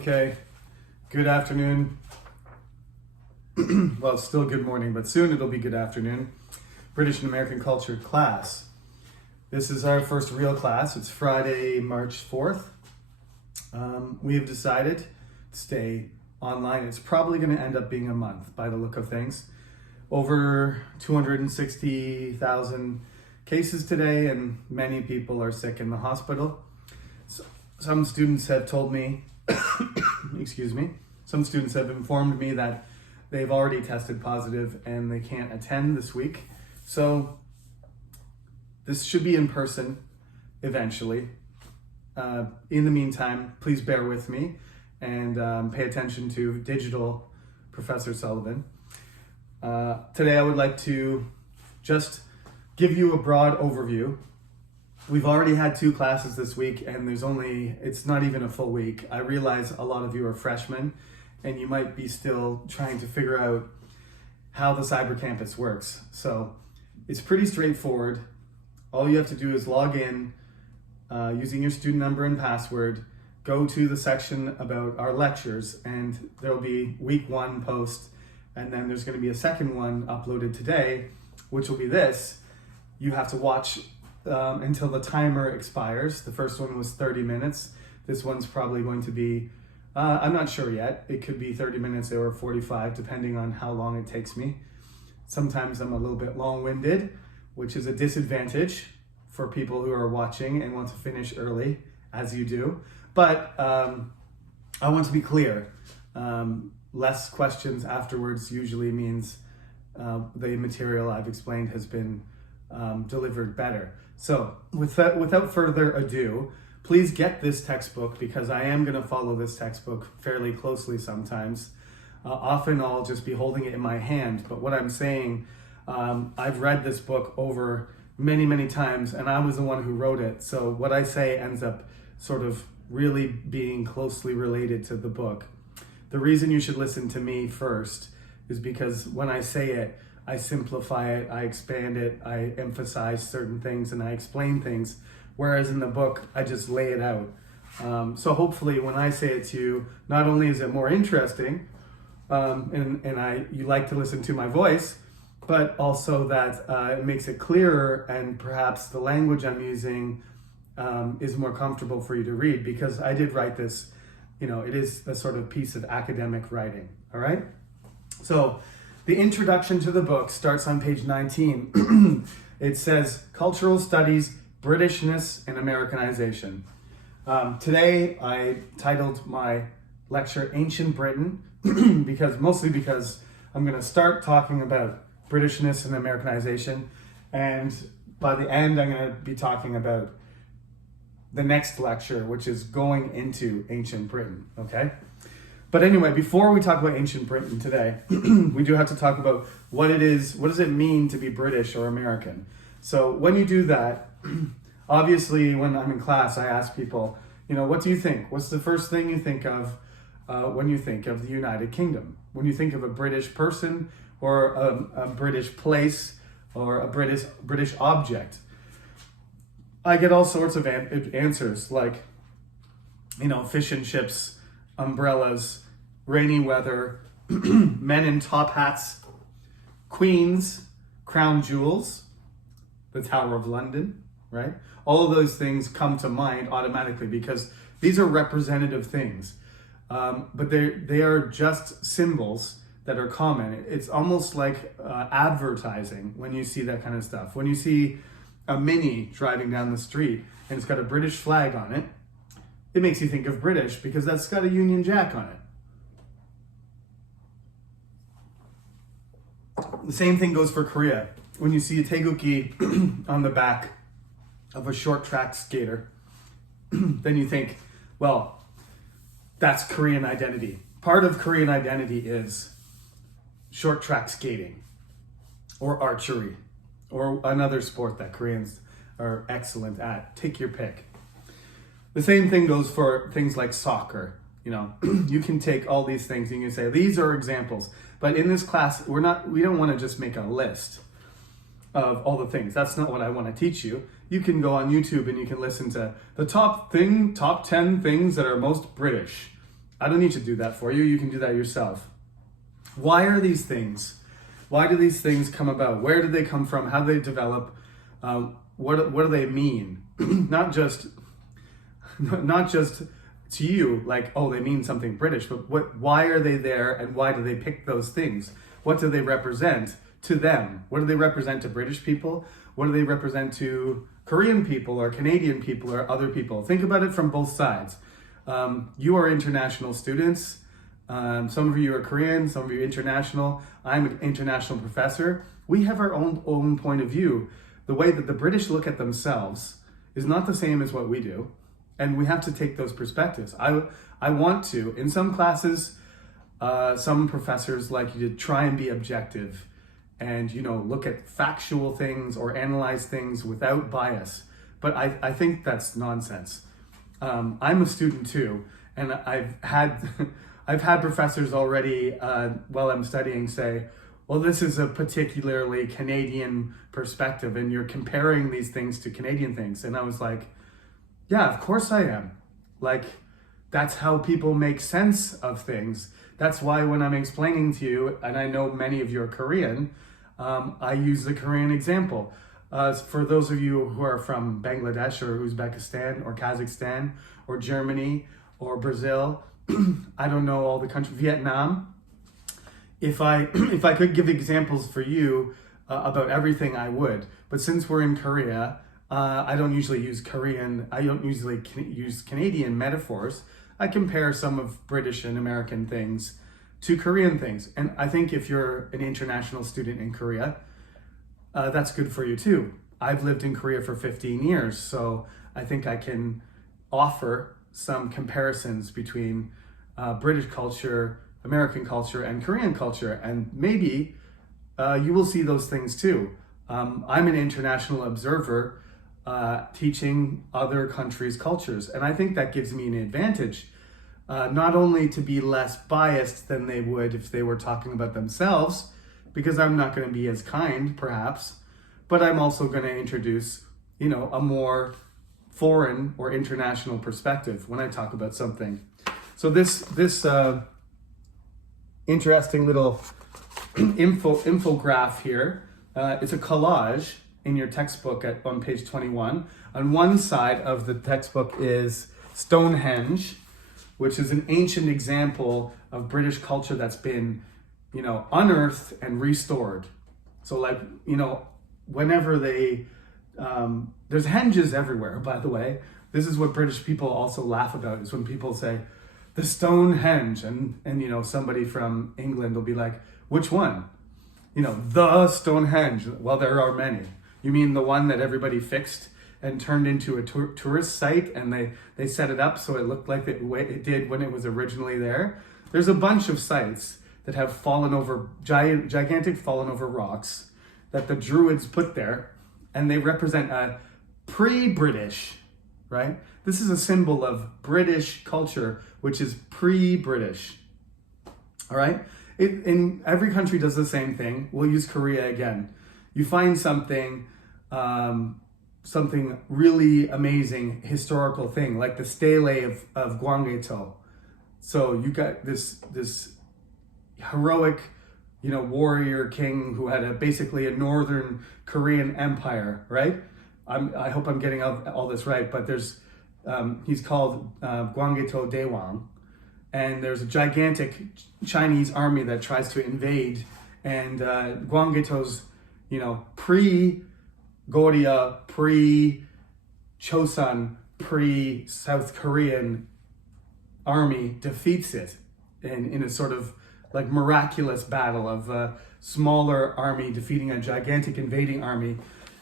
Okay, good afternoon. Well, it's still good morning, but soon it'll be good afternoon. British and American Culture class. This is our first real class. It's Friday, March 4th. We have decided to stay online. It's probably going to end up being a month by the look of things. Over 260,000 cases today, and many people are sick in the hospital. So, some students have told me, some students have informed me that they've already tested positive and they can't attend this week. So this should be in person eventually. In the meantime, please bear with me and pay attention to digital Professor Sullivan. Today I would like to just give you a broad overview. We've already had 2 classes this week and it's not even a full week. I realize a lot of you are freshmen and you might be still trying to figure out how the cyber campus works. So it's pretty straightforward. All you have to do is log in using your student number and password, go to the section about our lectures, and there'll be week 1 post, and then there's going to be a second one uploaded today, which will be this. You have to watch until the timer expires. The first one was 30 minutes. This one's probably going to be, I'm not sure yet. It could be 30 minutes or 45, depending on how long it takes me. Sometimes I'm a little bit long-winded, which is a disadvantage for people who are watching and want to finish early, as you do. But I want to be clear. Less questions afterwards usually means the material I've explained has been delivered better. So without further ado, please get this textbook, because I am going to follow this textbook fairly closely sometimes. Often I'll just be holding it in my hand, but what I'm saying, I've read this book over many, many times, and I was the one who wrote it. So what I say ends up sort of really being closely related to the book. The reason you should listen to me first is because when I say it, I simplify it, I expand it, I emphasize certain things, and I explain things. Whereas in the book, I just lay it out. So hopefully when I say it to you, not only is it more interesting, and you like to listen to my voice, but also that it makes it clearer, and perhaps the language I'm using is more comfortable for you to read, because I did write this, it is a sort of piece of academic writing, all right? So the introduction to the book starts on page 19. It says, Cultural Studies, Britishness and Americanization. Today I titled my lecture Ancient Britain, mostly because I'm going to start talking about Britishness and Americanization, and by the end I'm going to be talking about the next lecture, which is going into Ancient Britain, okay? But anyway, before we talk about Ancient Britain today, we do have to talk about what does it mean to be British or American? So when you do that, obviously when I'm in class, I ask people, what do you think? What's the first thing you think of when you think of the United Kingdom? When you think of a British person or a British place or a British object? I get all sorts of answers like, fish and chips, umbrellas, rainy weather, men in top hats, queens, crown jewels, the Tower of London, right? All of those things come to mind automatically because these are representative things. But they are just symbols that are common. It's almost like advertising when you see that kind of stuff. When you see a Mini driving down the street and it's got a British flag on it, it makes you think of British because that's got a Union Jack on it. The same thing goes for Korea. When you see a taeguki on the back of a short track skater, then you think, well, that's Korean identity. Part of Korean identity is short track skating or archery or another sport that Koreans are excellent at. Take your pick. The same thing goes for things like soccer. You can take all these things and you can say, these are examples. But in this class, we don't want to just make a list of all the things. That's not what I want to teach you. You can go on YouTube and you can listen to the top 10 things that are most British. I don't need to do that for you. You can do that yourself. Why are these things? Why do these things come about? Where did they come from? How do they develop? What do they mean? not just to you, like, oh, they mean something British, but why are they there, and why do they pick those things? What do they represent to them? What do they represent to British people? What do they represent to Korean people or Canadian people or other people? Think about it from both sides. You are international students. Some of you are Korean, some of you are international. I'm an international professor. We have our own point of view. The way that the British look at themselves is not the same as what we do. And we have to take those perspectives. I want to, in some classes, some professors like you to try and be objective and, look at factual things or analyze things without bias. But I think that's nonsense. I'm a student too, and I've had professors already while I'm studying say, well, this is a particularly Canadian perspective and you're comparing these things to Canadian things. And I was like, yeah, of course I am. Like, that's how people make sense of things. That's why when I'm explaining to you, and I know many of you are Korean, I use the Korean example. For those of you who are from Bangladesh or Uzbekistan or Kazakhstan or Germany or Brazil, I don't know all the countries, Vietnam. If I could give examples for you about everything, I would. But since we're in Korea, I don't usually use Korean. I don't usually use Canadian metaphors. I compare some of British and American things to Korean things. And I think if you're an international student in Korea, that's good for you too. I've lived in Korea for 15 years, so I think I can offer some comparisons between British culture, American culture, and Korean culture. And maybe you will see those things too. I'm an international observer teaching other countries' cultures. And I think that gives me an advantage, not only to be less biased than they would if they were talking about themselves, because I'm not going to be as kind, perhaps, but I'm also going to introduce, a more foreign or international perspective when I talk about something. So this interesting little infograph here, it's a collage in your textbook on page 21. On one side of the textbook is Stonehenge, which is an ancient example of British culture that's been, unearthed and restored. So whenever there's henges everywhere, by the way. This is what British people also laugh about, is when people say, the Stonehenge, and somebody from England will be like, which one? The Stonehenge. Well, there are many. You mean the one that everybody fixed and turned into a tourist site, and they set it up so it looked like it did when it was originally there? There's a bunch of sites that have fallen over, gigantic fallen over rocks that the Druids put there, and they represent a pre-British, right? This is a symbol of British culture, which is pre-British, all right? In every country does the same thing. We'll use Korea again. You find something really amazing, historical thing, like the stele of Gwanggaeto. So you got this heroic, warrior king who had basically a northern Korean empire, right? I hope I'm getting all this right, but there's he's called Gwanggaeto Daewang, and there's a gigantic Chinese army that tries to invade, and Gwanggaeto's pre-Goryeo, pre-Chosun, pre-South Korean army defeats it in a sort of like miraculous battle of a smaller army defeating a gigantic invading army.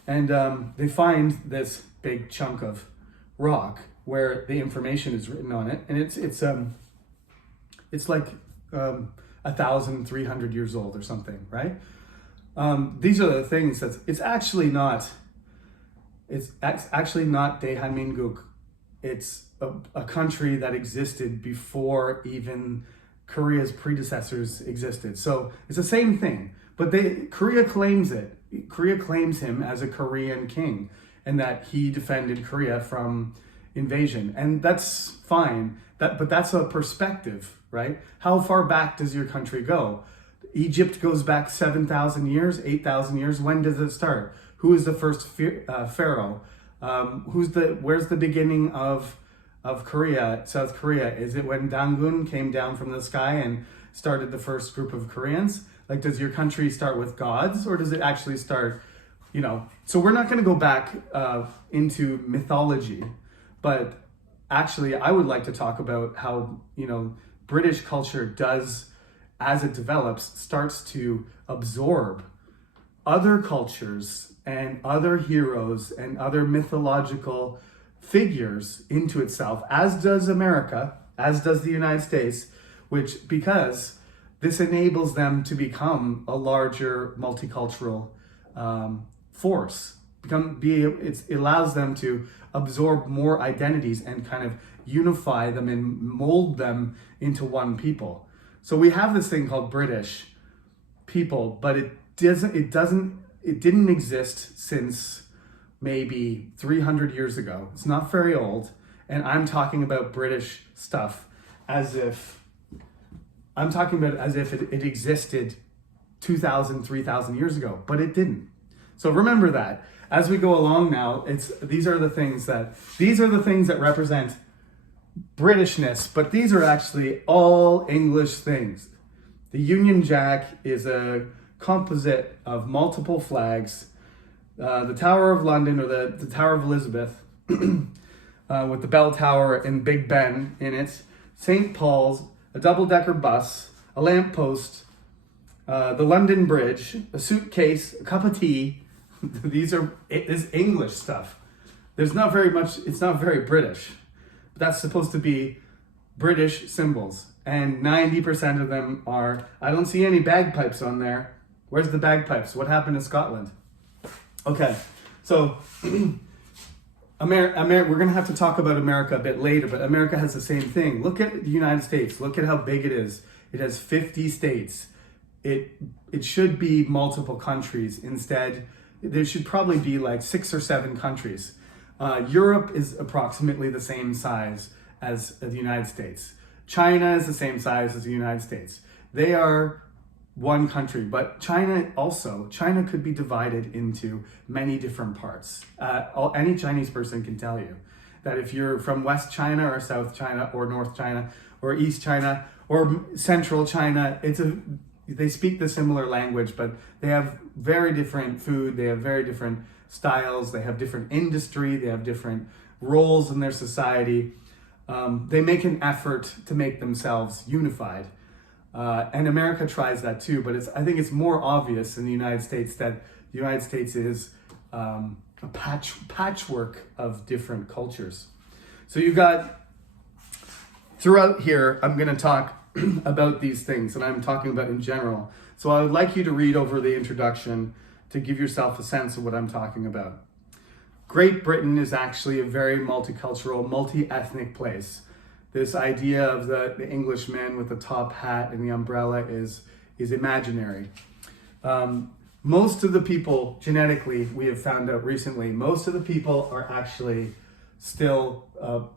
And they find this big chunk of rock where the information is written on it. And it's like 1,300 years old or something, right? These are the things it's actually not Daehanminguk. It's a country that existed before even Korea's predecessors existed. So it's the same thing, but Korea claims it. Korea claims him as a Korean king and that he defended Korea from invasion. And that's fine. But that's a perspective, right? How far back does your country go? Egypt goes back 7,000 years, 8,000 years. When does it start? Who is the first pharaoh? Where's the beginning of Korea, South Korea? Is it when Dangun came down from the sky and started the first group of Koreans? Like, does your country start with gods, or does it actually start, So we're not going to go back into mythology, but actually I would like to talk about how, British culture does, as it develops, starts to absorb other cultures and other heroes and other mythological figures into itself, as does America, as does the United States, because this enables them to become a larger multicultural force. It allows them to absorb more identities and kind of unify them and mold them into one people. So we have this thing called British people, but it didn't exist since maybe 300 years ago. It's not very old, and I'm talking about British stuff as if it existed 2,000, 3,000 years ago, but it didn't. So remember that as we go along now, these are the things that represent Britishness, but these are actually all English things. The Union Jack is a composite of multiple flags. The Tower of London, or the Tower of Elizabeth, with the bell tower and Big Ben in it, St. Paul's, a double-decker bus, a lamppost, the London Bridge, a suitcase, a cup of tea. This English stuff. It's not very British. But that's supposed to be British symbols. And 90% of them are, I don't see any bagpipes on there. Where's the bagpipes? What happened in Scotland? Okay, so we're going to have to talk about America a bit later, but America has the same thing. Look at the United States. Look at how big it is. It has 50 states. It should be multiple countries. Instead, there should probably be like 6 or 7 countries. Europe is approximately the same size as the United States. China is the same size as the United States. They are one country, but China could be divided into many different parts. Any Chinese person can tell you that if you're from West China or South China or North China or East China or Central China, they speak the similar language, but they have very different food, they have very different styles, they have different industry, they have different roles in their society. They make an effort to make themselves unified. And America tries that too, but I think it's more obvious in the United States that the United States is a patchwork of different cultures. So you got, throughout here, I'm going to talk about these things, and I'm talking about in general. So I would like you to read over the introduction to give yourself a sense of what I'm talking about. Great Britain is actually a very multicultural, multi-ethnic place. This idea of the Englishman with the top hat and the umbrella is imaginary. Most of the people, genetically, we have found out recently, most of the people are actually still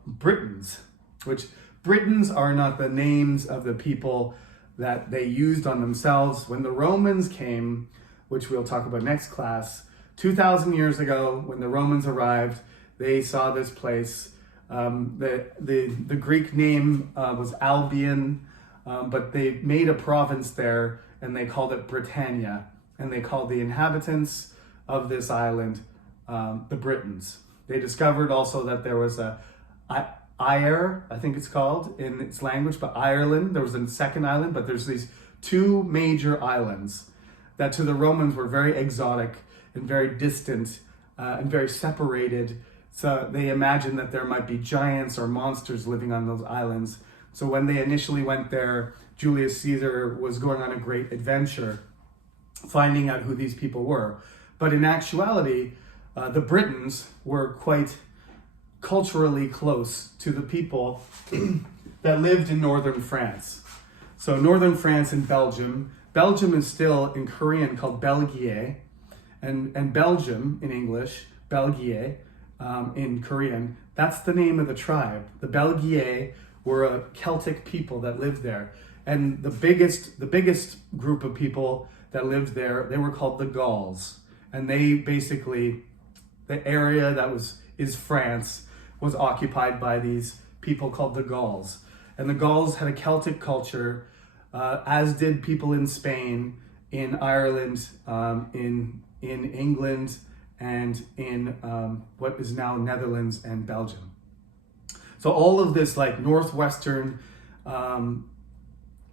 Britons, which Britons are not the names of the people that they used on themselves. When the Romans came, which we'll talk about next class, 2,000 years ago, when the Romans arrived, they saw this place. The Greek name was Albion, but they made a province there and they called it Britannia, and they called the inhabitants of this island the Britons. They discovered also that there was Eire, I think it's called in its language, but Ireland, there was a second island, but there's these 2 major islands that to the Romans were very exotic and very distant and very separated. So they imagined that there might be giants or monsters living on those islands. So when they initially went there, Julius Caesar was going on a great adventure, finding out who these people were. But in actuality, the Britons were quite culturally close to the people that lived in northern France. So northern France and Belgium. Belgium is still in Korean called België, and Belgium in English, België, in Korean, that's the name of the tribe. The België were a Celtic people that lived there. And the biggest group of people that lived there, they were called the Gauls. And they basically, the area that is France, was occupied by these people called the Gauls. And the Gauls had a Celtic culture, as did people in Spain, in Ireland, in England, and in what is now Netherlands and Belgium. So all of this like northwestern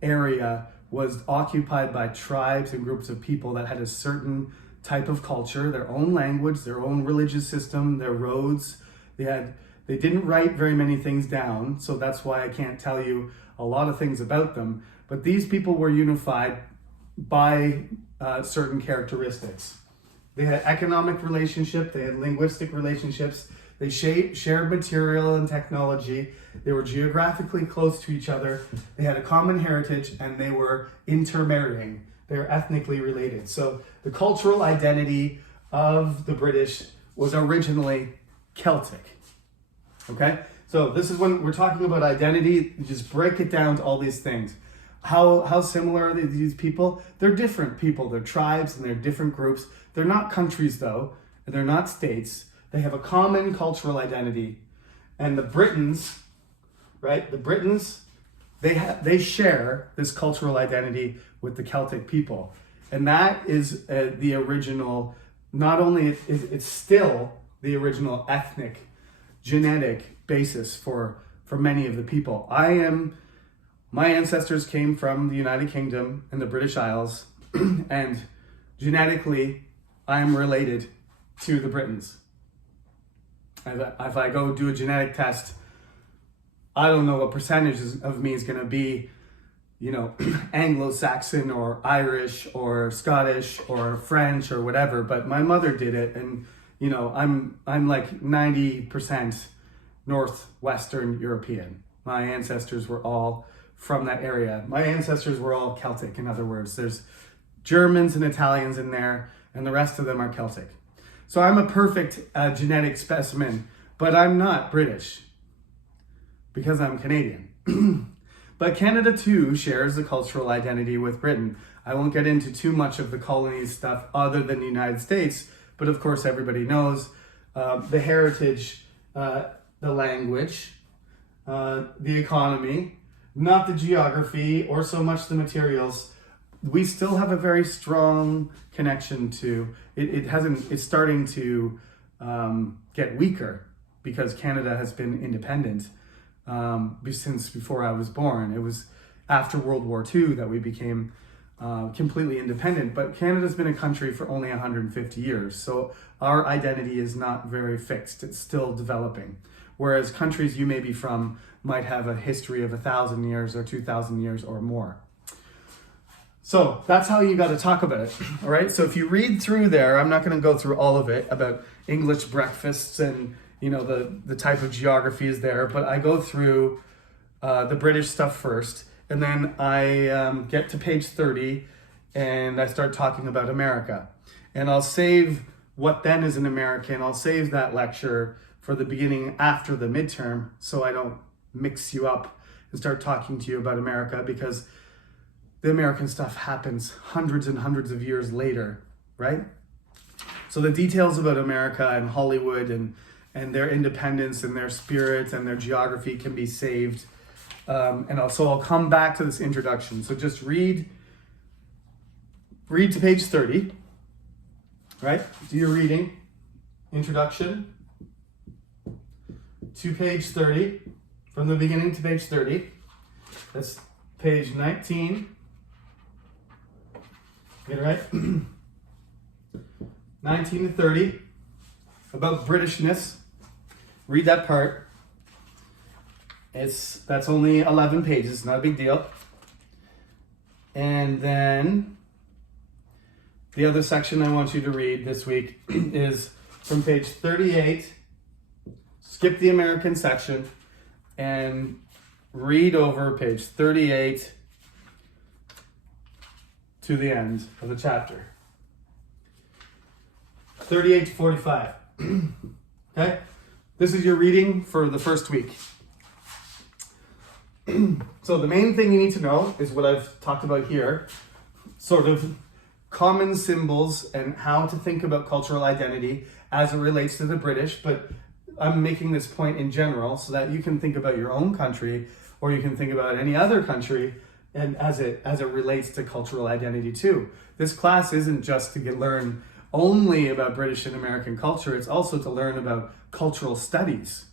area was occupied by tribes and groups of people that had a certain type of culture, their own language, their own religious system, their roads. They didn't write very many things down, so that's why I can't tell you a lot of things about them. But these people were unified by certain characteristics. They had economic relationship, they had linguistic relationships, they shared material and technology, they were geographically close to each other, they had a common heritage, and they were intermarrying. They were ethnically related. So the cultural identity of the British was originally Celtic. Okay? So this is when we're talking about identity, you just break it down to all these things. How similar are these people? They're different people. They're tribes and they're different groups. They're not countries though, and they're not states. They have a common cultural identity. And the Britons, right? The Britons, they share this cultural identity with the Celtic people. And that is the original, not only it's still the original ethnic, genetic basis for many of the people. My ancestors came from the United Kingdom and the British Isles, and genetically, I am related to the Britons. If I go do a genetic test, I don't know what percentage of me is going to be, Anglo-Saxon or Irish or Scottish or French or whatever, but my mother did it, and I'm like 90% Northwestern European. My ancestors were all from that area. My ancestors were all Celtic, in other words. There's Germans and Italians in there, and the rest of them are Celtic. So I'm a perfect genetic specimen, but I'm not British because I'm Canadian. But Canada too shares a cultural identity with Britain. I won't get into too much of the colonies stuff other than the United States, but of course everybody knows the heritage, the language, the economy, not the geography or so much the materials. We still have a very strong connection to it. It's starting to get weaker because Canada has been independent since before I was born. It was after World War II that we became completely independent, but Canada's been a country for only 150 years. So our identity is not very fixed. It's still developing. Whereas countries you may be from might have a history of 1,000 years or 2,000 years or more. So that's how you got to talk about it, all right? So if you read through there, I'm not going to go through all of it about English breakfasts and the type of geography is there, but I go through the British stuff first, and then I get to page 30 and I start talking about America. And I'll save what then is an American, I'll save that lecture for the beginning after the midterm so I don't mix you up and start talking to you about America, because the American stuff happens hundreds and hundreds of years later, right? So the details about America and Hollywood and their independence and their spirit and their geography can be saved. So I'll come back to this introduction. So just read to page 30, right? Do your reading, introduction to page 30, from the beginning to page 30. That's page 19. Get it right? 19 to 30, about Britishness. Read that part. That's only 11 pages, not a big deal. And then the other section I want you to read this week is from page 38. Skip the American section and read over page 38 to the end of the chapter. 38 to 45. Okay? This is your reading for the first week. So the main thing you need to know is what I've talked about here, sort of common symbols and how to think about cultural identity as it relates to the British, but I'm making this point in general so that you can think about your own country, or you can think about any other country, and as it relates to cultural identity too. This class isn't just to learn only about British and American culture, it's also to learn about cultural studies,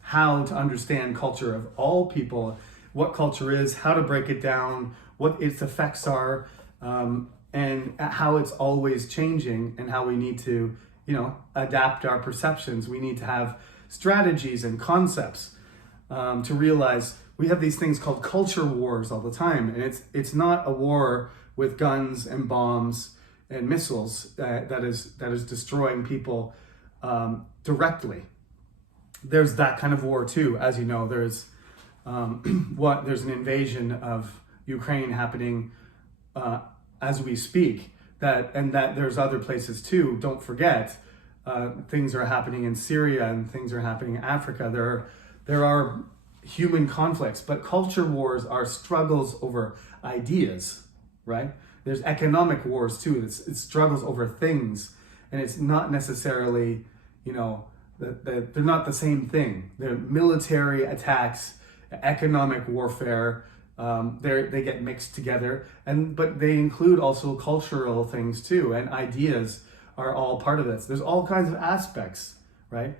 how to understand culture of all people, what culture is, how to break it down, what its effects are, and how it's always changing, and how we need to, adapt our perceptions. We need to have strategies and concepts to realize we have these things called culture wars all the time, and it's not a war with guns and bombs and missiles that is destroying people directly. There's that kind of war too, as you know. There's there's an invasion of Ukraine happening as we speak. That there's other places too. Don't forget, things are happening in Syria and things are happening in Africa. There are human conflicts, but culture wars are struggles over ideas, right? There's economic wars too. It's struggles over things, and it's not necessarily, they're not the same thing. They're military attacks, economic warfare. They get mixed together, but they include also cultural things too, and ideas are all part of this. There's all kinds of aspects, right?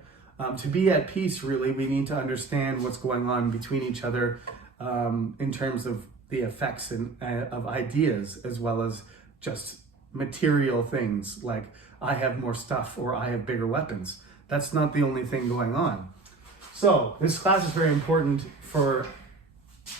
To be at peace, really, we need to understand what's going on between each other in terms of the effects of ideas, as well as just material things like I have more stuff or I have bigger weapons. That's not the only thing going on. So this class is very important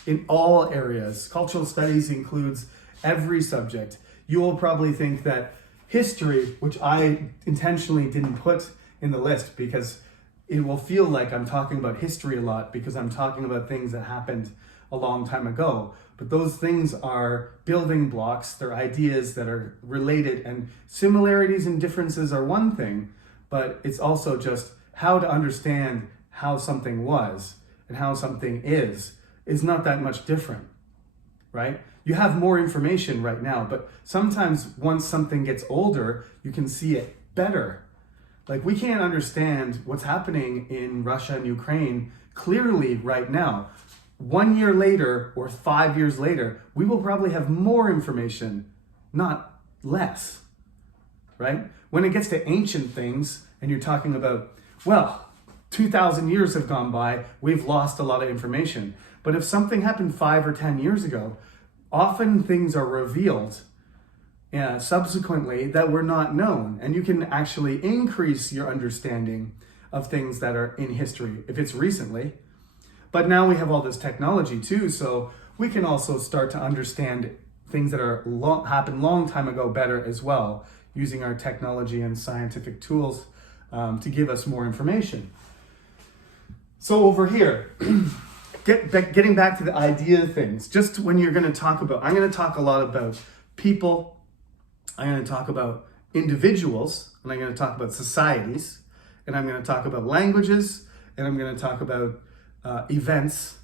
in all areas. Cultural studies includes every subject. You will probably think that history, which I intentionally didn't put in the list because it will feel like I'm talking about history a lot because I'm talking about things that happened a long time ago. But those things are building blocks, they're ideas that are related, and similarities and differences are one thing, but it's also just how to understand how something was and how something is not that much different, right? You have more information right now, but sometimes once something gets older, you can see it better. Like we can't understand what's happening in Russia and Ukraine clearly right now. 1 year later or 5 years later, we will probably have more information, not less, right? When it gets to ancient things and you're talking about, 2,000 years have gone by, we've lost a lot of information. But if something happened 5 or 10 years ago, often things are revealed subsequently that were not known. And you can actually increase your understanding of things that are in history if it's recently. But now we have all this technology too, so we can also start to understand things that are happened long time ago better as well, using our technology and scientific tools to give us more information. So over here, getting back to the idea things, just when you're going to talk about, I'm going to talk a lot about people, I'm going to talk about individuals, and I'm going to talk about societies, and I'm going to talk about languages, and I'm going to talk about events,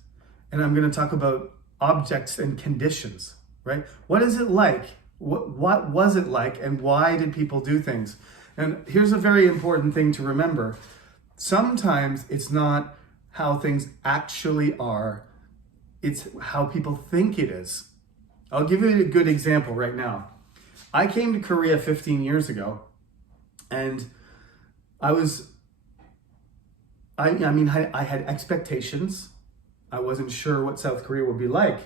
and I'm going to talk about objects and conditions, right? What is it like? What was it like, and why did people do things? And here's a very important thing to remember. Sometimes it's not how things actually are, it's how people think it is. I'll give you a good example right now. I came to Korea 15 years ago, and I had expectations. I wasn't sure what South Korea would be like.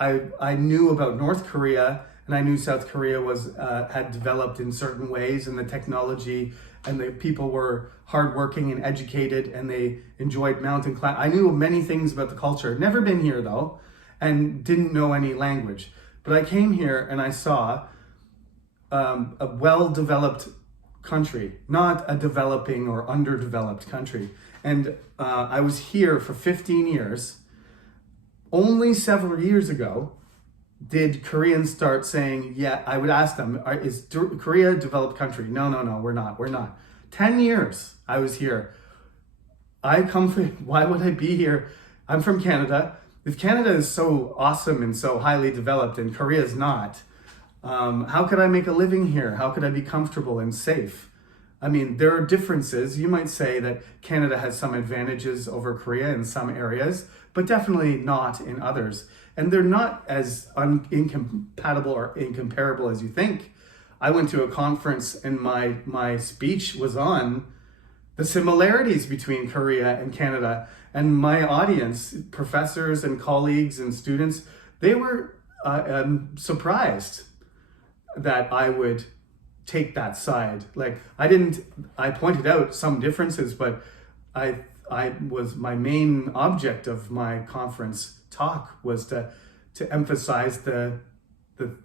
I knew about North Korea, and I knew South Korea had developed in certain ways, and the technology, and the people were hardworking and educated, and they enjoyed mountain climbing. I knew many things about the culture. Never been here though, and didn't know any language. But I came here and I saw a well-developed country, not a developing or underdeveloped country. And I was here for 15 years. Only several years ago did Koreans start saying, I would ask them, is Korea a developed country? No, we're not. 10 years I was here. Why would I be here I'm from Canada. If Canada is so awesome and so highly developed and Korea is not, how could I make a living here? How could I be comfortable and safe? I mean, there are differences. You might say that Canada has some advantages over Korea in some areas, but definitely not in others. And they're not as incompatible or incomparable as you think. I went to a conference and my speech was on the similarities between Korea and Canada. And my audience, professors and colleagues and students, they were surprised that I would take that side. Like I pointed out some differences, but my main object of my conference talk was to emphasize the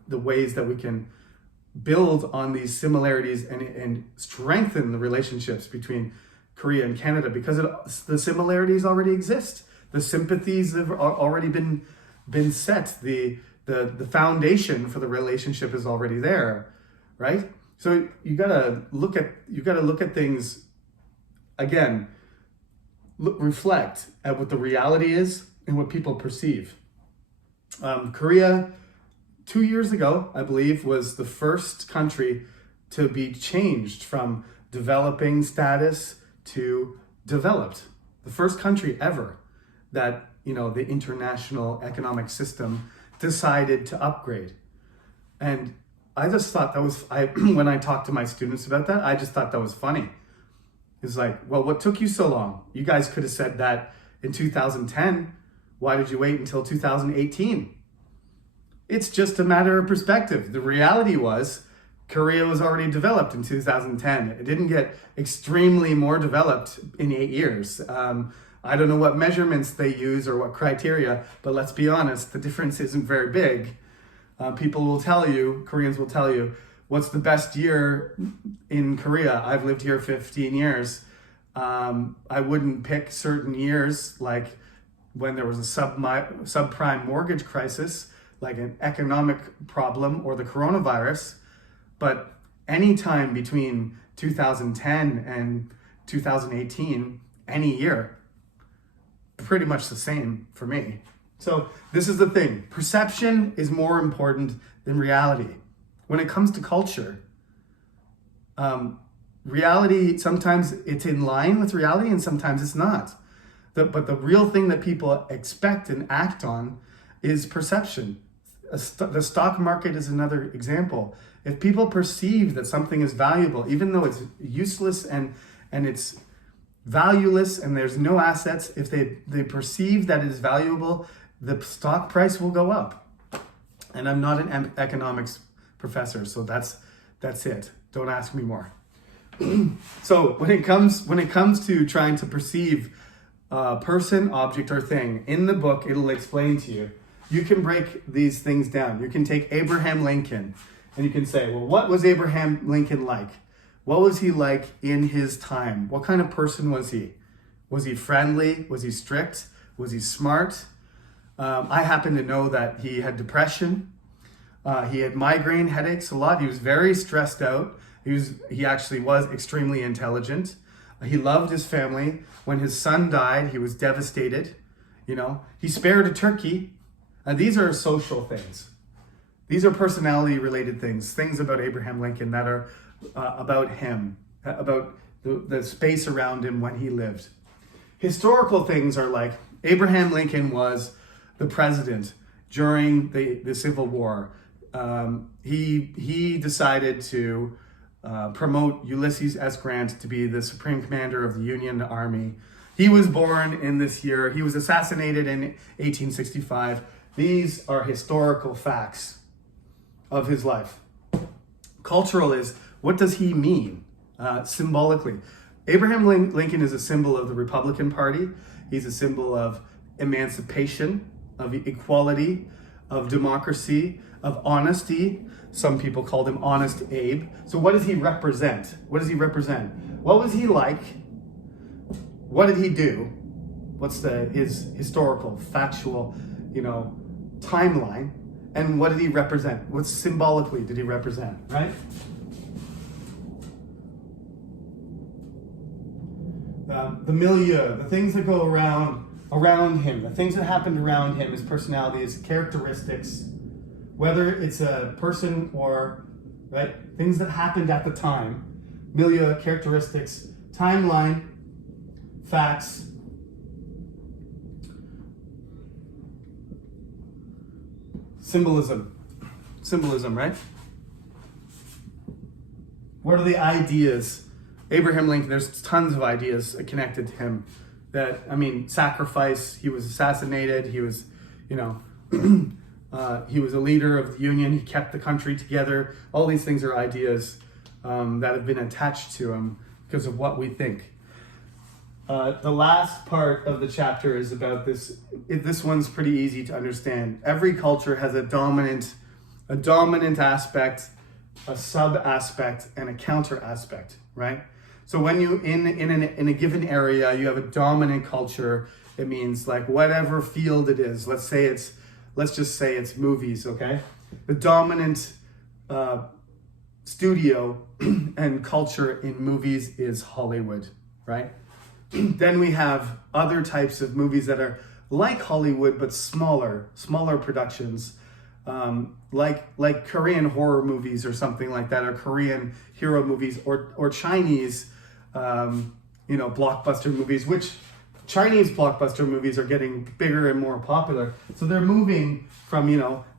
ways that we can build on these similarities and strengthen the relationships between Korea and Canada, because the similarities already exist. The sympathies have already been set. The foundation for the relationship is already there, right? So you gotta look at things again. Reflect at what the reality is and what people perceive. Korea, 2 years ago, I believe, was the first country to be changed from developing status to developed. The first country ever that, the international economic system decided to upgrade. And I just thought that was, when I talked to my students about that, I just thought that was funny. It's like, well, what took you so long? You guys could have said that in 2010. Why did you wait until 2018? It's just a matter of perspective. The reality was Korea was already developed in 2010. It didn't get extremely more developed in 8 years. I don't know what measurements they use or what criteria, but let's be honest, the difference isn't very big. People will tell you, Koreans will tell you, what's the best year in Korea? I've lived here 15 years. I wouldn't pick certain years, like when there was a subprime mortgage crisis, like an economic problem or the coronavirus. But any time between 2010 and 2018, any year, pretty much the same for me. So this is the thing. Perception is more important than reality. When it comes to culture, reality, sometimes it's in line with reality and sometimes it's not. But the real thing that people expect and act on is perception. The stock market is another example. If people perceive that something is valuable, even though it's useless and it's valueless and there's no assets, if they perceive that it is valuable, the stock price will go up. And I'm not an economics professor, so that's it. Don't ask me more. So when it comes to trying to perceive person, object, or thing, in the book it'll explain to you. You can break these things down. You can take Abraham Lincoln and you can say, well, what was Abraham Lincoln like? What was he like in his time? What kind of person was he? Was he friendly? Was he strict? Was he smart? I happen to know that he had depression. He had migraine headaches a lot. He was very stressed out. He actually was extremely intelligent. He loved his family. When his son died, he was devastated. He spared a turkey. These are social things. These are personality related things about Abraham Lincoln that are about him, about the space around him when he lived. Historical things are like Abraham Lincoln was the president during the Civil War. He decided to promote Ulysses S. Grant to be the Supreme Commander of the Union Army. He was born in this year. He was assassinated in 1865. These are historical facts of his life. Cultural is, what does he mean symbolically? Abraham Lincoln is a symbol of the Republican Party. He's a symbol of emancipation, of equality, of democracy, of honesty. Some people called him Honest Abe. So what does he represent? What does he represent? What was he like? What did he do? What's his historical, factual, timeline? And what did he represent? What symbolically did he represent, right? The milieu, the things that go around around him, the things that happened around him, his personality, his characteristics, whether it's a person or, right, things that happened at the time, milieu, characteristics, timeline, facts, symbolism, right? What are the ideas? Abraham Lincoln, there's tons of ideas connected to him that, sacrifice, he was assassinated, he was, he was a leader of the Union, he kept the country together. All these things are ideas that have been attached to him because of what we think. The last part of the chapter is about this. This one's pretty easy to understand. Every culture has a dominant aspect, a sub-aspect, and a counter-aspect, right? So when you, in a given area, you have a dominant culture, it means like whatever field it is. Let's just say it's movies, okay? The dominant studio and culture in movies is Hollywood, right? Then we have other types of movies that are like Hollywood, but smaller productions, like Korean horror movies or something like that, or Korean hero movies, or Chinese, blockbuster movies, which Chinese blockbuster movies are getting bigger and more popular. So they're moving from,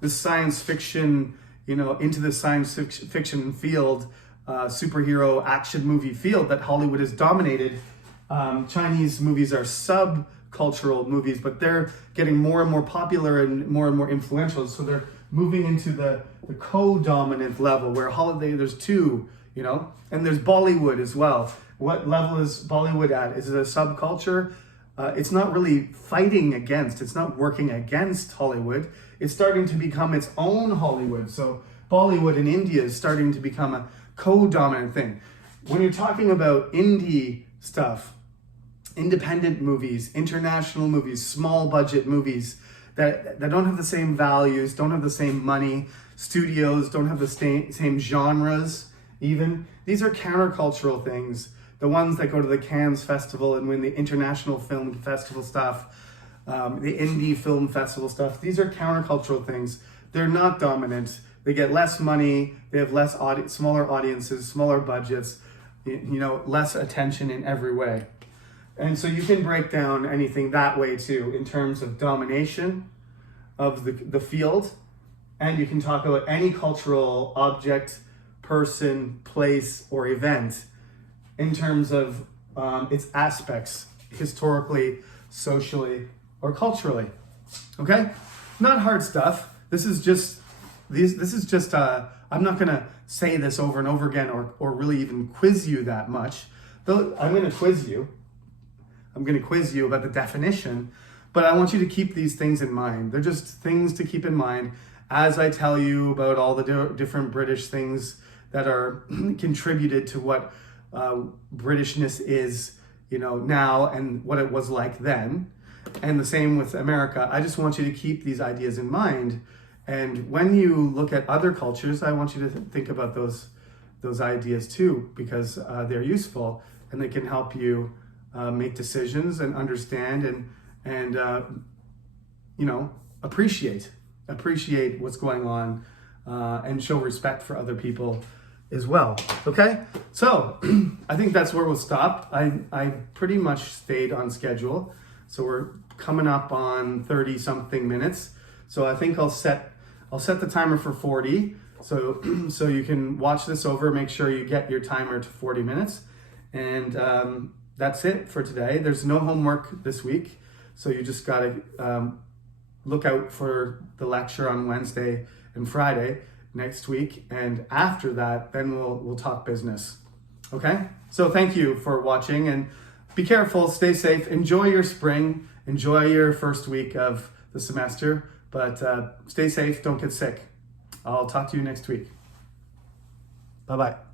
the science fiction, into the science fiction field, superhero action movie field that Hollywood has dominated. Chinese movies are subcultural movies, but they're getting more and more popular and more influential. So they're moving into the co-dominant level where there's two, and there's Bollywood as well. What level is Bollywood at? Is it a subculture? It's not really fighting against, it's not working against Hollywood. It's starting to become its own Hollywood. So Bollywood in India is starting to become a co-dominant thing. When you're talking about indie stuff, independent movies, international movies, small budget movies that don't have the same values, don't have the same money, studios don't have the same genres even. These are countercultural things. The ones that go to the Cannes Festival and win the International Film Festival stuff, the Indie Film Festival stuff, these are countercultural things. They're not dominant. They get less money, they have smaller audiences, smaller budgets, less attention in every way. And so you can break down anything that way too, in terms of domination of the field. And you can talk about any cultural object, person, place, or event in terms of its aspects, historically, socially, or culturally. Okay? Not hard stuff. This is just, I'm not gonna say this over and over again or really even quiz you that much. Though I'm gonna quiz you about the definition, but I want you to keep these things in mind. They're just things to keep in mind as I tell you about all the different British things that are contributed to what Britishness is, now and what it was like then. And the same with America. I just want you to keep these ideas in mind. And when you look at other cultures, I want you to think about those ideas too, because they're useful and they can help you make decisions and understand and appreciate what's going on and show respect for other people as well. Okay, so I think that's where we'll stop. I pretty much stayed on schedule, so we're coming up on 30 something minutes. So I think I'll set the timer for 40. So you can watch this over. Make sure you get your timer to 40 minutes, and that's it for today. There's no homework this week, so you just gotta look out for the lecture on Wednesday and Friday next week, and after that, then we'll talk business. Okay? So thank you for watching, and be careful, stay safe, enjoy your spring, enjoy your first week of the semester, but stay safe, don't get sick. I'll talk to you next week. Bye-bye.